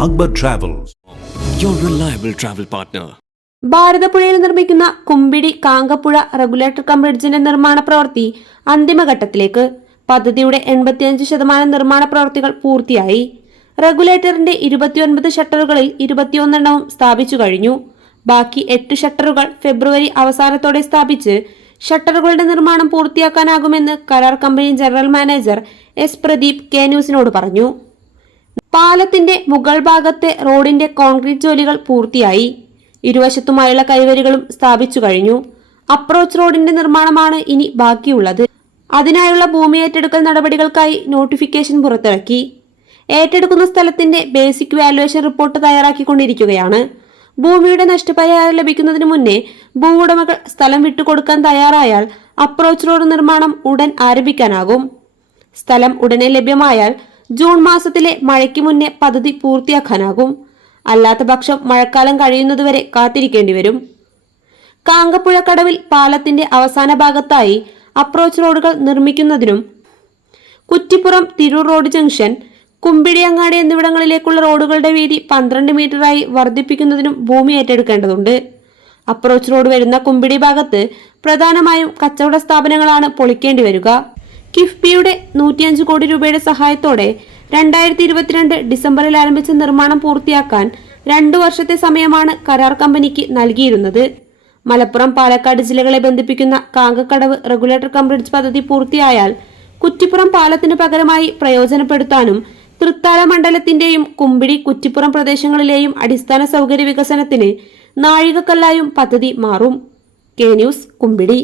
Akbar Travels. Your reliable travel partner. ഭാരതപ്പുഴയിൽ നിർമ്മിക്കുന്ന Kumbidi Kankappuzha regulator cum ബ്രിഡ്ജിന്റെ നിർമ്മാണ പ്രവൃത്തി അന്തിമഘട്ടത്തിലേക്ക് പദ്ധതിയുടെ എൺപത്തിയഞ്ച് ശതമാനം നിർമ്മാണ പ്രവൃത്തികൾ പൂർത്തിയായി റെഗുലേറ്ററിന്റെ ഇരുപത്തിയൊൻപത് ഷട്ടറുകളിൽ ഇരുപത്തിയൊന്നെണ്ണവും സ്ഥാപിച്ചു കഴിഞ്ഞു ബാക്കി എട്ട് ഷട്ടറുകൾ ഫെബ്രുവരി അവസാനത്തോടെ സ്ഥാപിച്ച് ഷട്ടറുകളുടെ നിർമ്മാണം പൂർത്തിയാക്കാനാകുമെന്ന് കരാർ company general manager S Pradeep K ന്യൂസിനോട് പറഞ്ഞു പാലത്തിന്റെ മുകൾ ഭാഗത്തെ റോഡിന്റെ കോൺക്രീറ്റ് ജോലികൾ പൂർത്തിയായി. ഇരുവശത്തുമായുള്ള കൈവരികളും സ്ഥാപിച്ചു കഴിഞ്ഞു. അപ്രോച്ച് റോഡിന്റെ നിർമ്മാണമാണ് ഇനി ബാക്കിയുള്ളത്. അതിനായുള്ള ഭൂമി ഏറ്റെടുക്കൽ നടപടികൾക്കായി നോട്ടിഫിക്കേഷൻ പുറത്തിറക്കി. ഏറ്റെടുക്കുന്ന സ്ഥലത്തിന്റെ ബേസിക് വാലുവേഷൻ റിപ്പോർട്ട് തയ്യാറാക്കിക്കൊണ്ടിരിക്കുകയാണ്. ഭൂമിയുടെ നഷ്ടപരിഹാരം ലഭിക്കുന്നതിന് മുന്നേ ഭൂവുടമകൾ സ്ഥലം വിട്ടുകൊടുക്കാൻ തയ്യാറായാൽ അപ്രോച്ച് റോഡ് നിർമ്മാണം ഉടൻ ആരംഭിക്കാനാകും. സ്ഥലം ഉടനെ ലഭ്യമായാൽ ജൂൺ മാസത്തിലെ മഴയ്ക്ക് മുന്നേ പദ്ധതി പൂർത്തിയാക്കാനാകും. അല്ലാത്ത പക്ഷം മഴക്കാലം കഴിയുന്നതുവരെ കാത്തിരിക്കേണ്ടി വരും. കാങ്കപ്പുഴ കടവിൽ പാലത്തിന്റെ അവസാന ഭാഗത്തായി അപ്രോച്ച് റോഡുകൾ നിർമ്മിക്കുന്നതിനും കുറ്റിപ്പുറം തിരൂർ റോഡ് ജംഗ്ഷൻ കുമ്പിടിയങ്ങാടി എന്നിവിടങ്ങളിലേക്കുള്ള റോഡുകളുടെ വീതി പന്ത്രണ്ട് മീറ്ററായി വർദ്ധിപ്പിക്കുന്നതിനും ഭൂമി ഏറ്റെടുക്കേണ്ടതുണ്ട്. അപ്രോച്ച് റോഡ് വരുന്ന കുമ്പിടി ഭാഗത്ത് പ്രധാനമായും കച്ചവട സ്ഥാപനങ്ങളാണ് പൊളിക്കേണ്ടി വരിക. കിഫ്ബിയുടെ നൂറ്റിയഞ്ച് കോടി രൂപയുടെ സഹായത്തോടെ രണ്ടായിരത്തി ഇരുപത്തിരണ്ട് ഡിസംബറിൽ ആരംഭിച്ച നിർമ്മാണം പൂർത്തിയാക്കാൻ രണ്ടു വർഷത്തെ സമയമാണ് കരാർ കമ്പനിക്ക് നൽകിയിരുന്നത്. മലപ്പുറം പാലക്കാട് ജില്ലകളെ ബന്ധിപ്പിക്കുന്ന കാങ്കക്കടവ് റെഗുലേറ്റർ കം ബ്രിഡ്ജ് പദ്ധതി പൂർത്തിയായാൽ കുറ്റിപ്പുറം പാലത്തിന് പകരമായി പ്രയോജനപ്പെടുത്താനും തൃത്താല മണ്ഡലത്തിന്റെയും കുമ്പിടി കുറ്റിപ്പുറം പ്രദേശങ്ങളിലെയും അടിസ്ഥാന സൗകര്യ വികസനത്തിന് നാഴികക്കല്ലായും പദ്ധതി മാറും. K news Kumbidi.